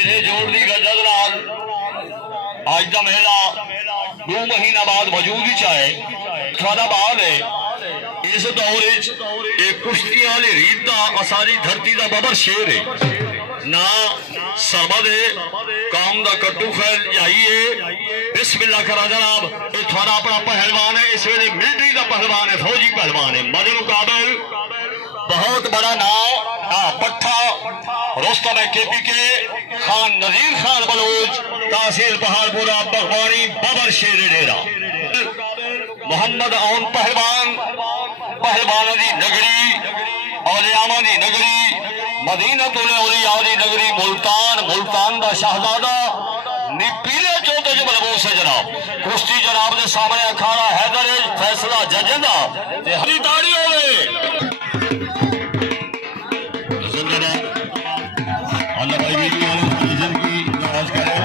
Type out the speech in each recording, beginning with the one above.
सिरे जोड़ दी गजल नाल आज दा मेला 2 महीना बाद मौजूद ही चाहे थोड़ा बाद है इस दौर एक कुश्तियां वाली रीत का असारी धरती का बबर शेर है ना सरबद है काम का कट्टू खैल जाइए बिस्मिल्लाह करा जनाब ये थोड़ा अपना पहलवान है इस वेले मिलिट्री का पहलवान है फौजी पहलवान है मदे मुकाबल बहुत बड़ा नाम पट्ठा रोस्तम केपी के खान नजीर खान बलोच तासीर पहाड़पुरा बगवानी बबर शेर डेरा मोहम्मद औन पहलवान पहलवान दी नगरी औलियामा दी नगरी मदीनतुल औलिया दी नगरी मुल्तान दा शहजादा पीले चौथे जो बलबूस है जनाब कुश्ती जनाब के सामने अखाड़ा हैदर फैसला जजन दा ते हरी ताड़ी होवे अल्लाह भाई वीडियो वाले टेलीविजन की आवाज करें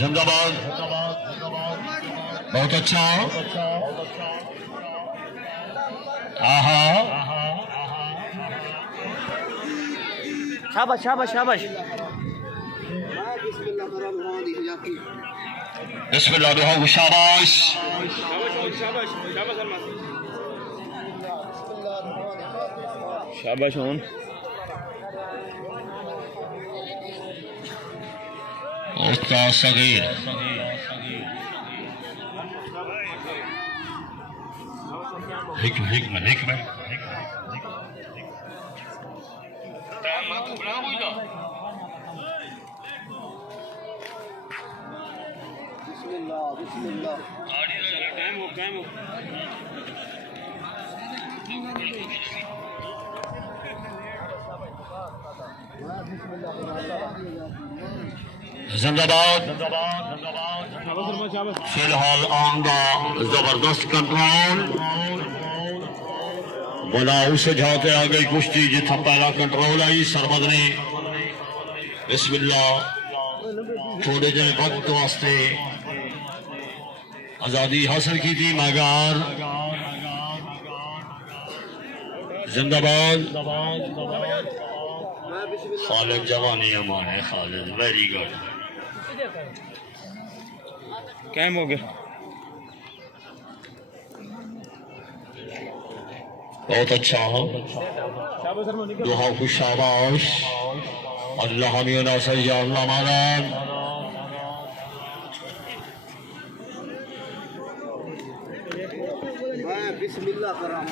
जिंदाबाद बहुत अच्छा आहा शाबाश शाबाश शाबाश बिस्मिल्लाह दुआ शाबाश शाबाश होन उस्ताद सगीर हिकमत बिस्मिल्लाह टाइम हो जिंदाबाद फिलहाल आंगा जबरदस्त कंट्रोल बना उसे जाते आ गई कुश्ती जिथा पहला कंट्रोल आई सरबद ने बिस्मिल्लाह थोड़े जने वक्त वास्ते आजादी हासिल की थी मगर जिंदाबाद खालिद जवानी अमान है खालिद वेरी गुड टाइम हो गया बहुत अच्छा दुआ को शाबाश अल्लाह हमें नसर या अल्लाह मालान बिस्मिल्लाह कर रहा हूं